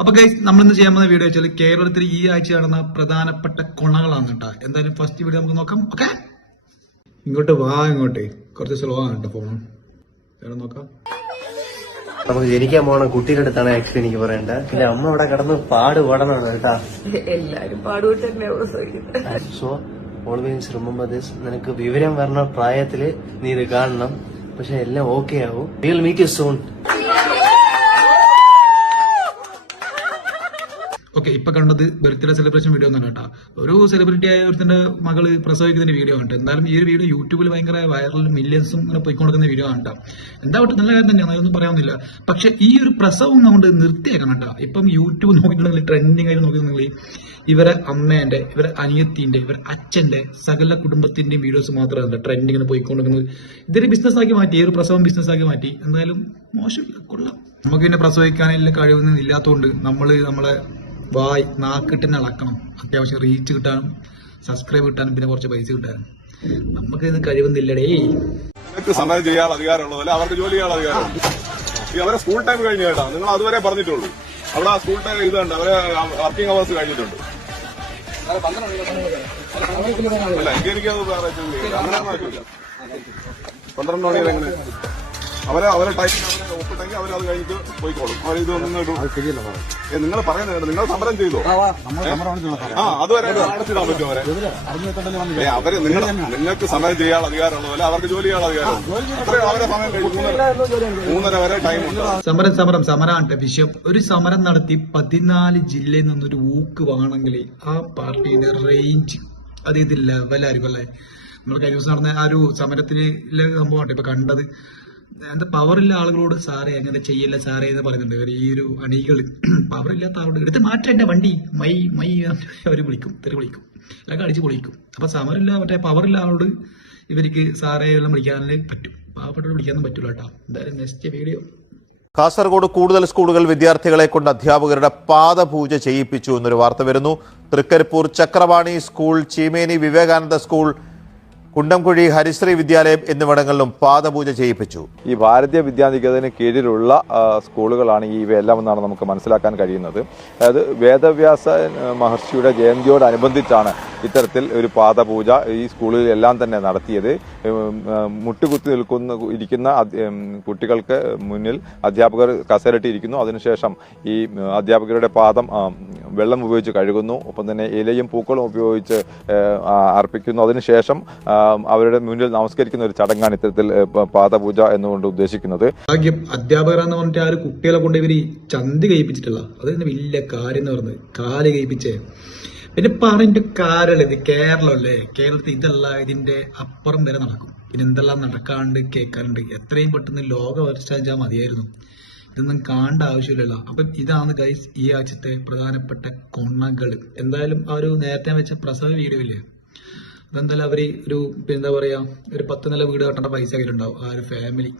അപ്പൊ ഗൈസ് നമ്മൾ ഇന്ന് ചെയ്യാൻ പോകുന്ന വീഡിയോ വെച്ചാൽ കേരളത്തിൽ ഈ ആഴ്ച നടന്ന പ്രധാനപ്പെട്ട കൊണകളാണ് കേട്ടോ. എന്തായാലും ഫസ്റ്റ് വീഡിയോ നമുക്ക് നോക്കാം ഓക്കെ ഇങ്ങോട്ട് വാ ഇങ്ങോട്ട്. കുറച്ച് സ്ലോ ആണ് കേട്ടോ ഫോൺ നോക്കാം. നമുക്ക് ജനിക്കാൻ പോണ കുട്ടിയുടെ അടുത്താണ് ആക്ച്വലി എനിക്ക് പറയണ്ട പിന്നെ അമ്മ അവിടെ കിടന്ന് പാട് പാടണോ കേട്ടാ. എല്ലാരും പാടുപെട്ട് തന്നെ പ്രസവിക്കുന്നത് സോ ഓൾവേസ് റിമെമ്പർ ദിസ് നിനക്ക് വിവരം വരണ പ്രായത്തിൽ നീ ഇത് കാണണം. പക്ഷെ എല്ലാം ഓക്കെ ആവും. Will meet you soon okay ഇപ്പൊ കണ്ടത് ബർത്ത്ഡേ സെലിബ്രേഷൻ വീഡിയോ ഒന്നും കേട്ടോ. ഒരു സെലിബ്രിറ്റി ആയ ഒരുത്തിന്റെ മകൾ പ്രസവിക്കുന്നതിന്റെ വീഡിയോ കണ്ടു എന്തായാലും ഈ ഒരു വീഡിയോ യൂട്യൂബിൽ ഭയങ്കര വൈറലും മില്യൻസും ഇങ്ങനെ പോയിക്കൊടുക്കുന്ന വീഡിയോ കണ്ടോ എന്താ നല്ല കാര്യം തന്നെയാണ് അതൊന്നും പറയാവുന്നില്ല. പക്ഷെ ഈ ഒരു പ്രസവം നമ്മുടെ നിർത്തിയേക്കണം കേട്ടോ. ഇപ്പം യൂട്യൂബ് നോക്കിയിട്ടുണ്ടെങ്കിൽ ട്രെൻഡിങ് ആയിട്ട് നോക്കിയിട്ടുണ്ടെങ്കിൽ ഇവരെ അമ്മേന്റെ ഇവരെ അനിയത്തിന്റെ ഇവരെ അച്ഛന്റെ സകല കുടുംബത്തിന്റെയും വീഡിയോസ് മാത്രമല്ല ട്രെൻഡിങ്ങിന് പോയിക്കൊണ്ടിരിക്കുന്നത്. ഇതൊരു ബിസിനസ് ആക്കി മാറ്റി ഈ ഒരു പ്രസവം ബിസിനസ് ആക്കി മാറ്റി. എന്തായാലും മോശമില്ല കൊള്ളാം. നമുക്ക് പിന്നെ പ്രസവിക്കാനുള്ള കഴിവൊന്നും ഇല്ലാത്തതുകൊണ്ട് നമ്മൾ നമ്മളെ വായ് നാക്കിട്ടിനെ അളക്കണം. അത്യാവശ്യം റീച്ച് കിട്ടാനും സബ്സ്ക്രൈബ് കിട്ടാനും പിന്നെ കുറച്ച് പൈസ കിട്ടാനും. നമുക്ക് ഇത് കഴിവുന്നില്ലടേ സമരം ചെയ്യാൻ അധികാരമുള്ളതല്ല? അവർക്ക് ജോലി ചെയ്യാൻ അധികാരമുണ്ട് ഈ അവരെ സ്കൂൾ ടൈം കഴിഞ്ഞു കേട്ടോ. നിങ്ങൾ അതുവരെ പറഞ്ഞിട്ടുള്ളൂ. അവിടെ സ്കൂൾ ടൈം ഇതുണ്ട് അവരെ വർക്കിംഗ് അവേഴ്സ് കഴിഞ്ഞിട്ടുണ്ട്. അല്ല എനിക്ക് എനിക്കത് ആയിട്ടില്ല. പന്ത്രണ്ട് മണി വരെ എങ്ങനെ? അവരെ അവരെ ടൈമിൽ അവരെ ഒപ്പിട്ടെങ്കിൽ അവർ അത് കഴിഞ്ഞിട്ട് പോയിക്കോളും. അവർ ഇത് ഒന്നും നിങ്ങൾ പറയുന്നത് നിങ്ങൾ സമരം ചെയ്തോ? ആ അതുവരെ അടച്ചിടാൻ പറ്റും അവരെ? ഏ, അവർ നിങ്ങൾ നിങ്ങൾക്ക് സമരം ചെയ്യാൻ അധികാരമുള്ളതല്ല അവർക്ക് ജോലി ചെയ്യാൻ അധികാരമുണ്ട്. അവരെ സമയം കഴിഞ്ഞു മൂന്നര വരെ ടൈം ഉണ്ട്. സമരം സമരം സമരാണ് വിഷയം. ഒരു സമരം നടത്തി പതിനാല് ജില്ലയിൽ നിന്നൊരു ഊക്ക് വാങ്ങണമെങ്കിൽ ആ പാർട്ടിയുടെ റേഞ്ച് അത് ഇത് ലെവലായിരിക്കും അല്ലേ? നമ്മൾ കഴിഞ്ഞ ദിവസം നടന്ന ആ ഒരു സമരത്തിലെ സംഭവമാണ് ഇപ്പൊ കണ്ടത്. എന്താ പവറില്ല ആളുകളോട് സാറേ അങ്ങനെ ചെയ്യല്ല സാറേ എന്ന് പറയുന്നുണ്ട്. ഈ ഒരു അണികൾ പവറില്ലാത്ത ആളോട് എടുത്ത് മാറ്റം എന്റെ വണ്ടി മൈ മൈ അവർ വിളിക്കും തെറി വിളിക്കും. അല്ലെങ്കിൽ അടിച്ച് പൊളിക്കും. അപ്പൊ സമരമില്ല മറ്റേ പവറില്ല ആളോട് ഇവർക്ക് സാറേ എല്ലാം വിളിക്കാനേ പറ്റും. പാവപ്പെട്ടവർ വിളിക്കാനും പറ്റില്ല കേട്ടോ. എന്തായാലും നെക്സ്റ്റ് വീഡിയോ കാസർഗോഡ് കൂടുതൽ സ്കൂളുകൾ വിദ്യാർത്ഥികളെ കൊണ്ട് അധ്യാപകരുടെ പാദപൂജ ചെയ്യിപ്പിച്ചു എന്നൊരു വാർത്ത വരുന്നു. തൃക്കരിപ്പൂർ ചക്രവാണി സ്കൂൾ ചീമേനി വിവേകാനന്ദ സ്കൂൾ കുണ്ടംകുഴി ഹരിശ്രീ വിദ്യാലയം എന്നിവിടങ്ങളിലും പാദപൂജ ചെയ്യിപ്പിച്ചു. ഈ ഭാരതീയ വിദ്യാനികേതന് കീഴിലുള്ള സ്കൂളുകളാണ് ഈ ഇവയെല്ലാം എന്നാണ് നമുക്ക് മനസ്സിലാക്കാൻ കഴിയുന്നത്. അതായത് വേദവ്യാസ മഹർഷിയുടെ ജയന്തിയോടനുബന്ധിച്ചാണ് ഇത്തരത്തിൽ ഒരു പാദപൂജ ഈ സ്കൂളുകളിലെല്ലാം തന്നെ നടത്തിയത്. മുട്ടുകുത്തി നിൽക്കുന്ന ഇരിക്കുന്ന കുട്ടികൾക്ക് മുന്നിൽ അധ്യാപകർ കസരട്ടിയിരിക്കുന്നു അതിനുശേഷം ഈ അധ്യാപകരുടെ പാദം വെള്ളം ഉപയോഗിച്ച് കഴുകുന്നു. ഒപ്പം തന്നെ ഇലയും പൂക്കളും ഉപയോഗിച്ച് അർപ്പിക്കുന്നു. അതിനുശേഷം അവരുടെ മുന്നിൽ നമസ്കരിക്കുന്ന ഒരു ചടങ്ങാണ് ഇത്തരത്തിൽ പാദപൂജ എന്നുകൊണ്ട് ഉദ്ദേശിക്കുന്നത്. ഭാഗ്യം അധ്യാപകരാന്ന് പറഞ്ഞിട്ട് ആ ഒരു കുട്ടികളെ കൊണ്ട് ഇവർ ചന്തി കഴിപ്പിച്ചിട്ടുള്ള അത് വലിയ കാര്യം എന്ന് പറഞ്ഞത് കാൽ കഴിപ്പിച്ചേ. പിന്നെ പറഞ്ഞിട്ട് കാരള ഇത് കേരളം അല്ലേ? കേരളത്തിൽ ഇതല്ല ഇതിന്റെ അപ്പുറം വരെ നടക്കും. പിന്നെ എന്തെല്ലാം നടക്കാണ്ട് കേൾക്കാറുണ്ട്. എത്രയും പെട്ടെന്ന് ലോകം വരച്ചാൽ മതിയായിരുന്നു. ഇതൊന്നും കാണേണ്ട ആവശ്യമില്ലല്ലോ. അപ്പൊ ഇതാണ് ഗൈസ് ഈ ആഴ്ചത്തെ പ്രധാനപ്പെട്ട കൊണ്ണകൾ എന്തായാലും ആ ഒരു നേരത്തെ വെച്ച പ്രസവ വീഡിയോ ഇല്ലേ അതെന്തായാലും അവർ ഒരു പിന്നെന്താ പറയാ ഒരു പത്ത് നില വീട് കട്ടേണ്ട പൈസ കയ്യിലുണ്ടാവും. ആ ഒരു ഫാമിലി